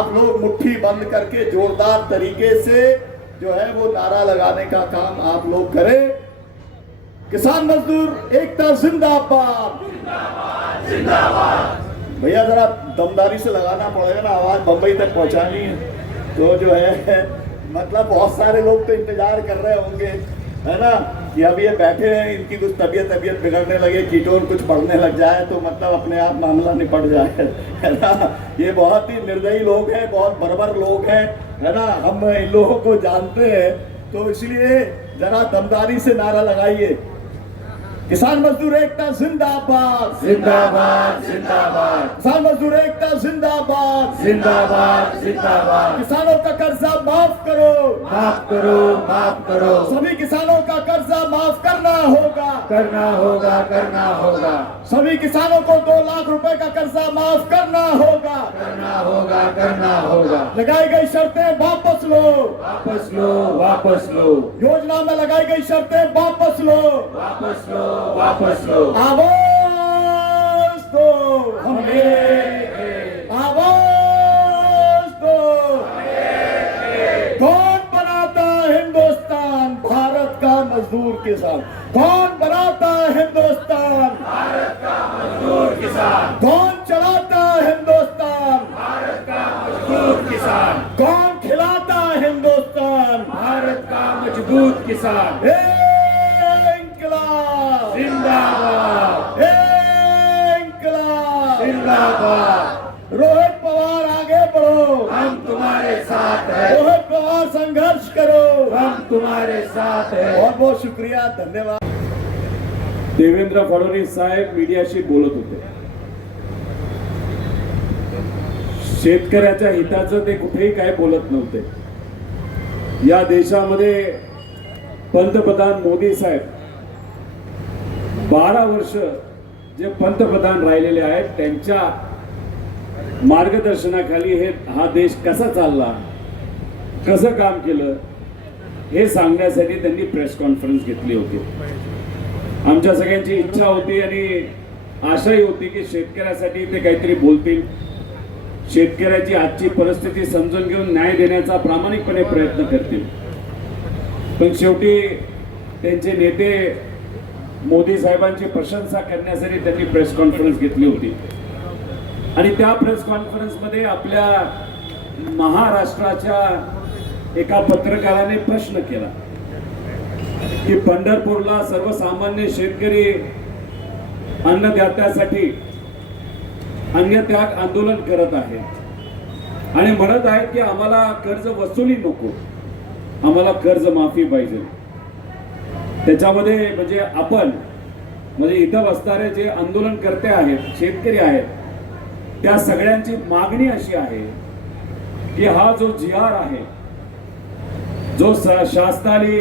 आप लोग मुट्ठी बंद करके जोरदार तरीके से जो है वो नारा लगाने का काम आप लोग करें। किसान मजदूर एकता जिंदाबाद जिंदाबाद। भैया जरा दमदारी से लगाना पड़ेगा ना, आवाज बंबई तक पहुंचानी है। तो जो है मतलब बहुत सारे लोग तो इंतजार कर रहे होंगे, है ना, कि अब ये बैठे हैं, इनकी कुछ तबीयत बिगड़ने लगे, कीटोन कुछ बढ़ने लग जाए तो मतलब अपने आप मामला निपट जाए, है ना। ये बहुत ही निर्दयी लोग हैं, बहुत बर्बर लोग हैं, है ना। हम इन लोगों को जानते हैं, तो इसलिए जरा दमदारी से नारा लगाइए। किसान मजदूर एकता जिंदाबाद जिंदाबाद जिंदाबाद। किसान मजदूर एकता जिंदाबाद जिंदाबाद जिंदाबाद। किसानों का कर्जा माफ करो, माफ करो, माफ करो। सभी किसानों का कर्जा माफ करना होगा, करना होगा, करना होगा। सभी किसानों को 2 लाख रुपए का कर्जा माफ करना होगा, करना होगा, करना होगा। लगाई गई शर्तें वापस लो, वापस लो, वापस लो। योजना में लगाई गई शर्तें वापस लो, वापस लो, वापस लो। आवाज दो आवाज दो। कौन बनाता हिंदुस्तान भारत का मजदूर किसान? कौन बनाता हिंदुस्तान भारत का मजदूर किसान? कौन चलाता हिंदुस्तान भारत का मजदूर किसान? कौन खिलाता हिंदुस्तान भारत का मजबूत किसान? इंकलाब जिंदाबाद इंकलाब जिंदाबाद। रोहित पवार आगे बढ़ो, हम तुम्हारे साथ हैं, रोहित पवार संघर्ष करो, हम तुम्हारे साथ हैं। बहुत बहुत शुक्रिया, धन्यवाद। देवेंद्र फडणवीस साहेब मीडियाशी बोलत होते. शेतकऱ्याच्या हिताचं ते कुठेही काय बोलत नव्हते. या देशामध्ये पंतप्रधान मोदी साहेब 12 वर्ष जे पंतप्रधान राहिलेले आहेत त्यांच्या मार्गदर्शनाखाली हा देश कसा चालला, कसं काम केलं हे सांगण्यासाठी त्यांनी प्रेस कॉन्फरन्स घेतली होती. आमच्या सगळ्यांची इच्छा होती आणि आशाही होती की शेतकऱ्यासाठी ते काहीतरी बोलतील, शेतकऱ्याची आजची परिस्थिती समजून घेऊन न्याय देण्याचा प्रामाणिकपणे प्रयत्न करतील. पण शेवटी त्यांचे नेते मोदी साहेबांची प्रशंसा करण्यासाठी त्यांनी प्रेस कॉन्फरन्स घेतली होती आणि त्या प्रेस कॉन्फरन्समध्ये आपल्या महाराष्ट्राच्या एका पत्रकाराने प्रश्न केला की पंढरपूरला सर्वसामान्य शेतकरी अन्नदात्यासाठी अन्नत्याग आंदोलन करत आहे आणि म्हणत आहेत की आम्हाला कर्ज वसुली नको, आम्हाला कर्ज माफी पाहिजे. त्याच्यामध्ये म्हणजे आपण म्हणजे इथं बसणारे जे आंदोलनकर्ते आहेत, शेतकरी आहेत, त्या सगळ्यांची मागणी अशी आहे की हा जो GR आहे, जो शासनाने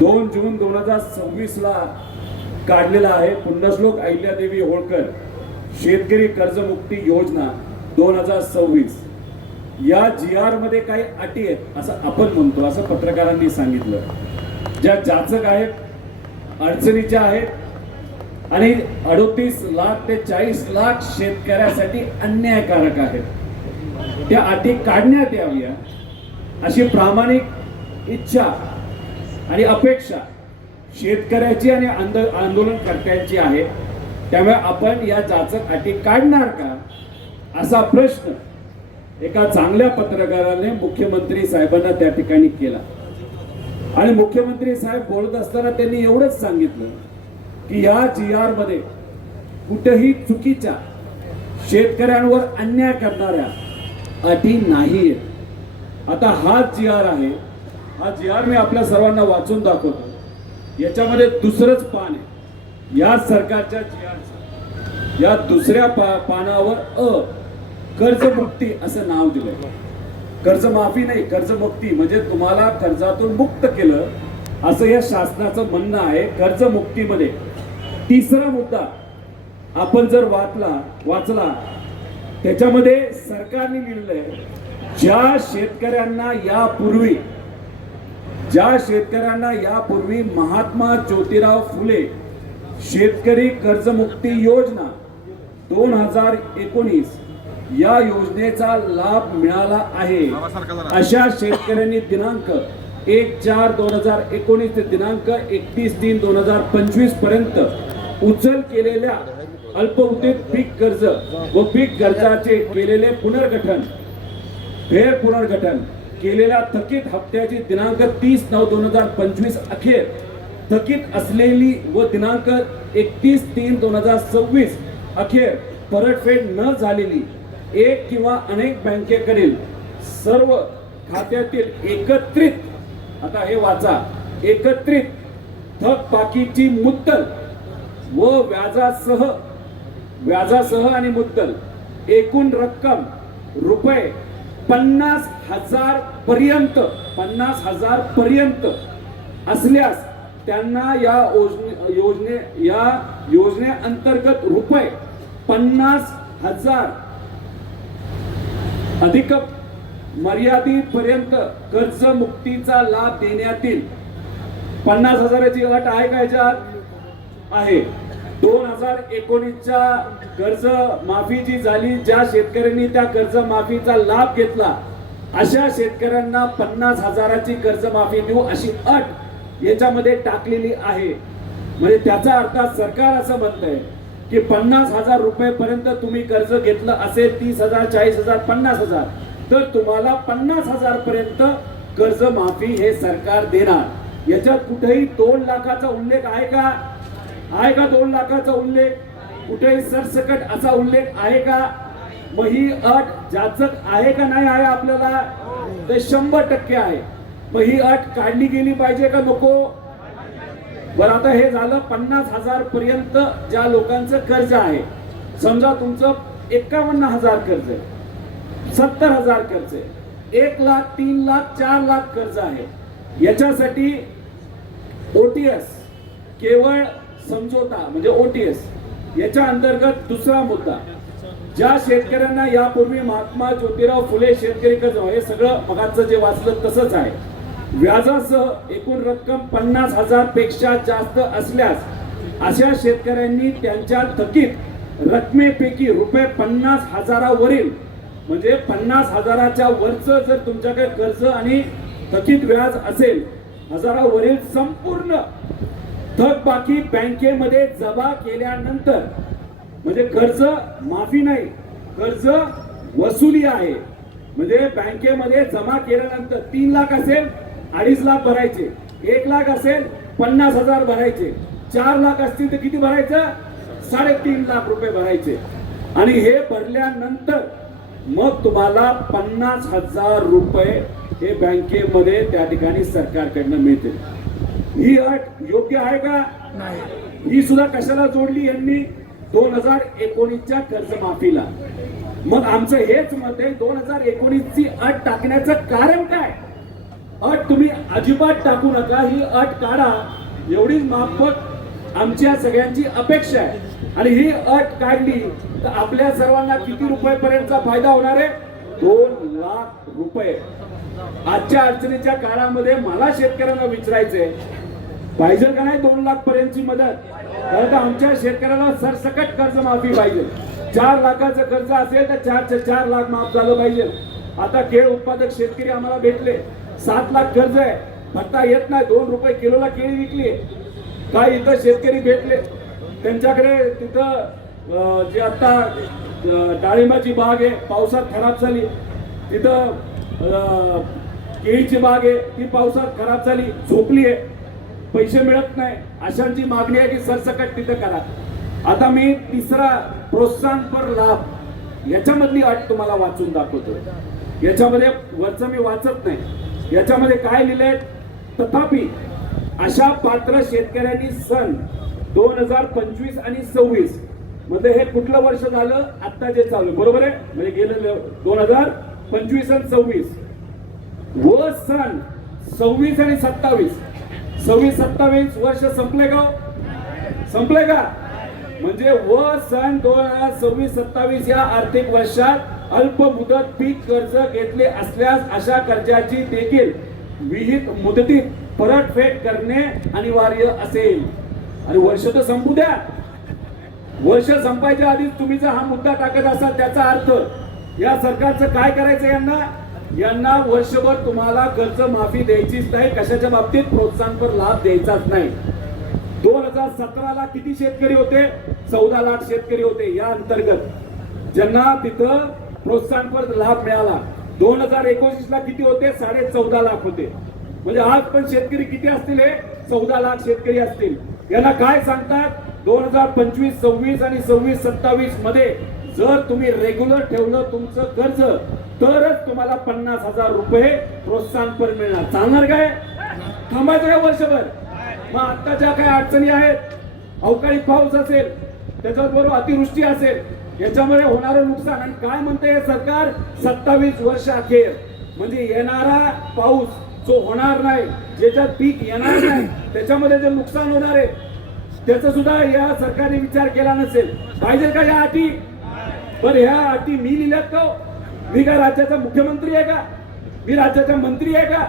2 जून 2026 ला काढलेला आहे, पुण्यश्लोक अहिल्यादेवी होळकर शेतकरी कर्जमुक्ती योजना 2026, या GR मध्ये काही अटी आहेत असं आपण म्हणतो, असं पत्रकारांनी सांगितलं. ज्या जाचक आहेत, अडचणीच्या आहेत आणि 38 लाख ते 40 लाख शेतकऱ्यासाठी अन्यायकारक आहेत. त्या अटी काढण्यात याव्या अशी प्रामाणिक इच्छा आणि अपेक्षा शेतकऱ्याची आणि आंदोलनकर्त्यांची आहे. त्यामुळे आपण या जाचक अटी काढणार का असा प्रश्न एका चांगल्या पत्रकाराने मुख्यमंत्री साहेबांना त्या ठिकाणी केला आणि मुख्यमंत्री साहेब बोलत असताना त्यांनी एवढंच सांगितलं की या GR मध्ये कुठेही चुकीच्या शेतकऱ्यांवर अन्याय करणाऱ्या अटी नाहीत. आता हा GR आहे, हा GR मी आपल्या सर्वांना वाचून दाखवतो. याच्यामध्ये दुसरंच पान आहे या सरकारच्या GR. या दुसऱ्या पानावर कर्जमुक्ती असं नाव दिलंय. कर्जमाफी नाही, कर्जमुक्ती म्हणजे तुम्हाला कर्जातून मुक्त केलं असं या शासनाचं म्हणणं आहे. कर्जमुक्तीमध्ये तिसरा मुद्दा आपण जर वाचला त्याच्यामध्ये सरकारने लिहिलंय ज्या शेतकऱ्यांना यापूर्वी महात्मा ज्योतिराव फुले शेतकरी कर्जमुक्ती योजना 2019 या योजनेचा लाभ मिळाला आहे अशा शेतकऱ्यांनी दिनांक 1/4/2019 ते दिनांक 31/3/2025 पर्यंत उचल केलेल्या अल्पमुदत पीक कर्ज व पीक कर्जाचे केलेले पुनर्गठन केलेल्या थकीत हप्त्याची दिनांक 30/9/2025 अखेर थकीत असलेली व दिनांक 31/3/2026 अखेर परतफेड न झालेली एक किंवा अनेक बँकेकडील सर्व खात्यातील एकत्रित थकबाकीची मुद्दल व व्याजासह आणि मुद्दल एकूण रक्कम रुपये 50,000 पर्यंत असल्यास त्यांना या योजनेअंतर्गत रुपये 50,000 अधिक मर्यादेपर्यंत कर्ज मुक्तीचा लाभ देण्यात येईल. 50,000ची अट आहे का याच्यात आहे. 2019च्या कर्ज माफी जी झाली, ज्या शेतकऱ्यांनी त्या कर्ज माफीचा लाभ घेतला अशा शेतकऱ्यांना 50,000ची कर्जमाफी देऊ अशी अट याच्यामध्ये टाकलेली आहे. म्हणजे त्याचा अर्थ सरकार असं म्हणतंय की 50,000 रुपये पर्यंत तुम्ही कर्ज घेतलं असेल, 30,000, 40,000, 50,000, तर तुम्हाला 50,000 पर्यंत कर्ज माफी हे सरकार देणार. याच्यात कुठेही 2 लाखाचा उल्लेख आहे का? 2 लाखाचा उल्लेख कुठेही सरसकट असा उल्लेख आहे का? मग ही अट जाचक आहे का नाही आहे आपल्याला? ते 100% आहे. मग ही अट काढली गेली पाहिजे का नको? बरं, आता हे झालं 50,000 पर्यंत ज्या लोकांचं कर्ज आहे. समजा तुमचं 51,000 कर्ज आहे, 70,000 कर्ज आहे, 1 लाख, 3 लाख, 4 लाख कर्ज आहे. याच्यासाठी OTS केवळ समझोता म्हणजे OTS याच्या अंतर्गत दुसरा मुद्दा, ज्या शेतकऱ्यांना यापूर्वी महात्मा ज्योतिराव फुले शेतकरी कर्ज, हे सगळं मगाचं जे वाचलं तसंच आहे, व्याजासह एकूण रक्कम 50,000 पेक्षा जास्त असल्यास अशा शेतकऱ्यांनी त्यांच्या थकीत रकमेपैकी रुपये 50,000 वरील म्हणजे 50,000च्या वरचं जर तुमच्याकडे कर्ज आणि थकीत व्याज असेल, 1000 वरील संपूर्ण थकबाकी बँकेमध्ये जमा केल्यानंतर, म्हणजे कर्ज माफी नाही, कर्ज वसुली आहे. म्हणजे बँकेमध्ये जमा केल्यानंतर 3 लाख असेल 2.5 लाख भरायचे, 1 लाख असेल 50,000 भरायचे, 4 लाख असतील तर किती भरायचं? 3.5 लाख रुपये भरायचे. आणि हे भरल्यानंतर मग तुम्हाला 50,000 रुपये हे बँकेमध्ये त्या ठिकाणी सरकारकडनं मिळते. ही अट योग्य आहे का? नाही. ही सुद्धा कशाला जोडली यांनी? 2019च्या कर्जमाफीला. मग आमचं हेच मत आहे, 2019ची अट टाकण्याचं कारण काय? अट तुम्ही अजिबात टाकू नका, ही अट काढा, एवढीच माफक आमच्या सगळ्यांची अपेक्षा आहे. आणि ही अट काढली तर आपल्या सर्वांना किती रुपयापर्यंतचा फायदा होणार आहे? 2 लाख रुपये. आजच्या अडचणीच्या काळामध्ये मला शेतकऱ्यांना विचारायचंय, पाहिजे का नाही 2 लाख पर्यंतची मदत? तर आमच्या शेतकऱ्याला सरसकट कर्जमाफी पाहिजे. 4 लाखाचं कर्ज असेल तर 4 लाख माफ झालं पाहिजे. आता केळ उत्पादक शेतकरी आम्हाला भेटले, 7 लाख कर्ज आहे, भरता येत नाही, 2 रुपये किलोला केळी विकली. काय इथं शेतकरी भेटले, त्यांच्याकडे तिथं जे आता डाळिंबाची बाग आहे, पावसात खराब झाली, तिथं केळीची बाग आहे, ती पावसात खराब झाली, झोपली आहे, पैसे मिळत नाही. अशांची मागणी आहे की सरसकट तिथं करा. आता मी तिसरा प्रोत्साहनपर लाभ याच्यामधली अट तुम्हाला वाचून दाखवतो. याच्यामध्ये वरचं मी वाचत नाही, याच्यामध्ये काय लिहिलंय? तथापि अशा पात्र शेतकऱ्यांनी सन 2025 आणि 26 मध्ये, हे कुठलं वर्ष झालं? आता जे चालू, बरोबर आहे, म्हणजे गेलं 2025 आणि 26 व सन 26 आणि 27, 26-27 वर्ष संपले का? संपले का? म्हणजे व सन 2026-27 या आर्थिक वर्षात अल्प मुदत पीक कर्ज घेतले असल्यास अशा कर्जाची देखील विहित मुदतीत परतफेड करणे अनिवार्य असेल. आणि वर्ष तर संपू द्या. वर्ष संपायच्या आधीच तुम्ही जर हा मुद्दा टाकत असाल, त्याचा अर्थ या सरकारचं काय करायचं यांना वर्षभर तुम्हाला कर्ज माफी द्यायचीच नाही, कशाच्या बाबतीत प्रोत्साहनपर लाभ द्यायचाच नाही. 2017ला किती शेतकरी होते? 14 लाख शेतकरी होते या अंतर्गत ज्यांना तिथं प्रोत्साहनपर लाभ मिळाला. 2019ला किती होते? 14.5 लाख होते. म्हणजे आज पण शेतकरी किती असतील? हे 14 लाख शेतकरी असतील. यांना काय सांगतात? 2025, 26 आणि 26, 27 मध्ये जर तुम्ही रेग्युलर ठेवलं तुमचं कर्ज तरच तुम्हाला 50,000 रुपये प्रोत्साहनपर मिळणार. चालणार काय? थांबायचं काय वर्षभर? मग आता ज्या काही अडचणी आहेत, अवकाळी पाऊस असेल, त्याच्याबरोबर अतिवृष्टी असेल, याच्यामुळे होणारं नुकसान, आणि काय म्हणते हे सरकार? 27 वर्ष अखेर म्हणजे येणारा पाऊस जो होणार नाही, ज्याच्यात पीक येणार नाही, त्याच्यामध्ये जे नुकसान होणार आहे त्याचा सुद्धा या सरकारने विचार केला नसेल. पाहिजे का या अटी? पण ह्या अटी मी लिहिल्यात का? मी काय राज्याचा मुख्यमंत्री आहे का? मी राज्याचा मंत्री आहे का?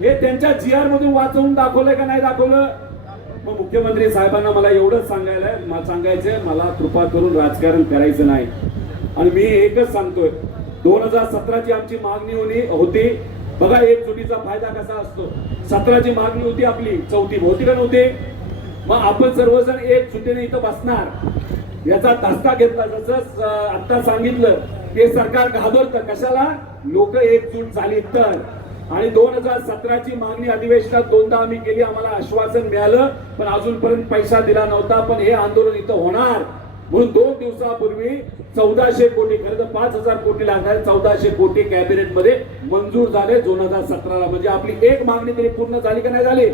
हे त्यांच्या GR मधून वाचवून दाखवलंय का नाही दाखवलं? मग मुख्यमंत्री साहेबांना मला एवढंच सांगायचंय, मला कृपा करून राजकारण करायचं नाही. आणि मी एकच सांगतोय, 2017ची आमची मागणी होती. बघा एकजुटीचा फायदा कसा असतो. 17ची मागणी होती आपली, चौथी होती का नव्हती? मग आपण सर्वजण एकजुटीने इथं बसणार, याचा धसका घेतला. जसं आता सांगितलं ते सरकार घाबरतं. कशाला? लोक एकजूट झाली तर. आणि 2017ची मागणी अधिवेशनात 2दा आम्ही केली, आम्हाला आश्वासन मिळालं, पण अजूनपर्यंत पैसा दिला नव्हता. पण हे आंदोलन इथं होणार म्हणून 2 दिवसापूर्वी 1400 कोटी, खरं तर 5,000 कोटी लागणार, 1400 कोटी कॅबिनेट मध्ये मंजूर झाले 2017ला. म्हणजे आपली एक मागणी तरी पूर्ण झाली का नाही झाली?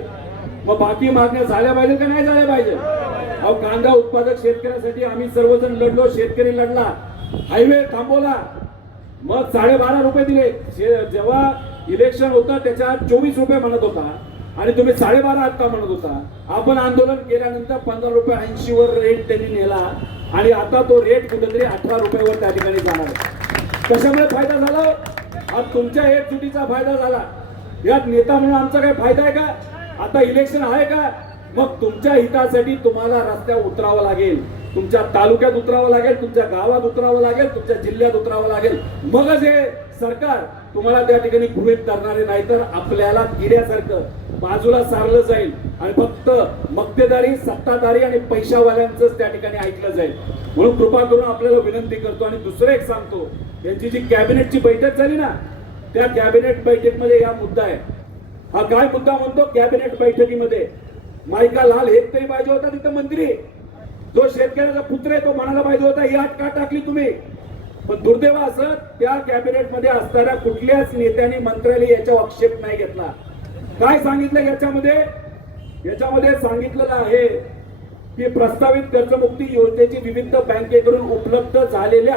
मग बाकी मागण्या झाल्या पाहिजे का नाही झाल्या पाहिजे? अहो, कांदा उत्पादक शेतकऱ्यासाठी आम्ही सर्वजण लढलो, शेतकरी लढला, हायवे थांबवला, मग 12.5 रुपये दिले. जेव्हा इलेक्शन होतं त्याच्यात 24 रुपये म्हणत होता आणि तुम्ही 12.5 आता म्हणत होता. आपण आंदोलन केल्यानंतर 15 रुपये 80 वर रेट त्यांनी नेला आणि आता तो रेट कुठेतरी 18 रुपयावर त्या ठिकाणी जाणार आहे. कशामुळे फायदा झाला? आज तुमच्या एकजुटीचा फायदा झाला. यात नेता म्हणून आमचा काही फायदा आहे का? आता इलेक्शन आहे का? मग तुमच्या हितासाठी तुम्हाला रस्त्यावर उतरावं लागेल, तुमच्या तालुक्यात उतरावं लागेल, तुमच्या गावात उतरावं लागेल, तुमच्या जिल्ह्यात उतरावं लागेल. मगच हे सरकार तुम्हाला त्या ठिकाणी गृहीत धरणारे, नाही तर आपल्याला किड्यासारखं बाजूला सारलं जाईल आणि फक्त मक्तेदारी, सत्ताधारी आणि पैशावाल्यांचंच त्या ठिकाणी ऐकलं जाईल. म्हणून कृपा करून आपल्याला विनंती करतो. आणि दुसरं एक सांगतो, यांची जी कॅबिनेटची बैठक झाली ना, त्या कॅबिनेट बैठकीमध्ये हा मुद्दा आहे. हा काय मुद्दा म्हणतो? कॅबिनेट बैठकीमध्ये मायका लाल एक तरी पाहिजे होता तिथं मंत्री. जो शेतकऱ्याचा पुत्र आहे तो म्हणायला पाहिजे होता ही आट का टाकली तुम्ही? पण दुर्दैव असं त्या कॅबिनेट मध्ये असणाऱ्या कुठल्याच नेत्यांनी, मंत्र्यांनी याचा आक्षेप नाही घेतला. काय सांगितलं याच्यामध्ये सांगितलेलं आहे की प्रस्तावित कर्जमुक्ती योजनेची विविध बँकेकडून उपलब्ध झालेल्या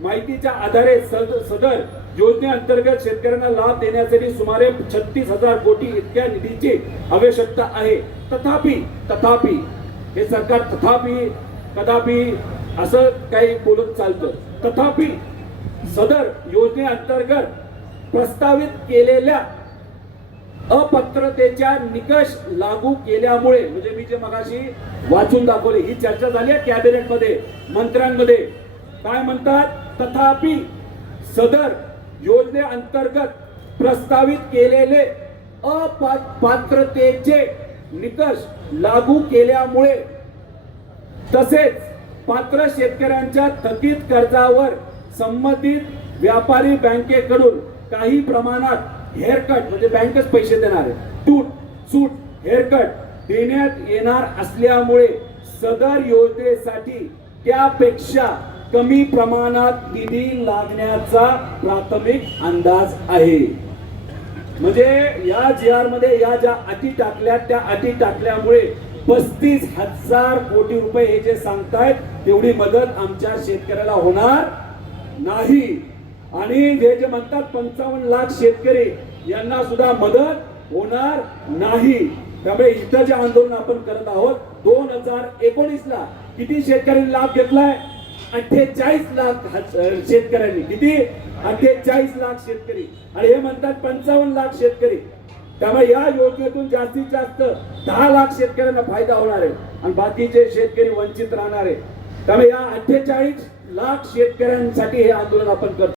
माहितीच्या आधारे सदर योजनेअंतर्गत शेतकऱ्यांना लाभ देण्यासाठी सुमारे 36,000 कोटी इतक्या निधीची आवश्यकता आहे. तथापि हे सरकार कदापि असं काही बोलत चालतं. तथापि सदर योजनेअंतर्गत प्रस्तावित केलेल्या अपात्रतेच्या निकष लागू केल्यामुळे, म्हणजे मी जे मगाशी वाचून दाखवले, ही चर्चा झाली आहे कॅबिनेट मध्ये, मंत्र्यांमध्ये. काय म्हणतात? तथापि सदर योजनेअंतर्गत प्रस्तावित केलेले अपात्रतेचे निकष लागू केल्यामुळे तसेच पात्र शेतकऱ्यांच्या थकीत कर्जावर संबंधित व्यापारी बँकेकडून काही प्रमाणात हेअरकट, म्हणजे बँकच पैसे देणार आहे, सूट हेअरकट देण्यात येणार असल्यामुळे सदर योजनेसाठी त्यापेक्षा कमी प्रमाणात निधी लागण्याचा प्राथमिक अंदाज आहे. म्हणजे या GR मध्ये या ज्या अटी टाकल्या त्या अटी टाकल्यामुळे 35,000 कोटी रुपये हे जे सांगतायत तेवढी मदत आमच्या शेतकऱ्याला होणार नाही. आणि हे जे म्हणतात 55 लाख शेतकरी यांना सुद्धा मदत होणार नाही. त्यामुळे इथं जे आंदोलन आपण करत आहोत, 2019ला किती शेतकऱ्यांनी लाभ घेतलाय? 48 लाख शेतकऱ्यांनी. किती? 48 लाख शेतकरी. आणि हे म्हणतात 55 लाख शेतकरी. त्यामुळे या योजनेतून जास्तीत जास्त 10 लाख शेतकऱ्यांना फायदा होणार आहे आणि बाकीचे शेतकरी वंचित राहणार आहे. त्यामुळे या 48 लाख शेतकऱ्यांसाठी हे आंदोलन आपण करतो.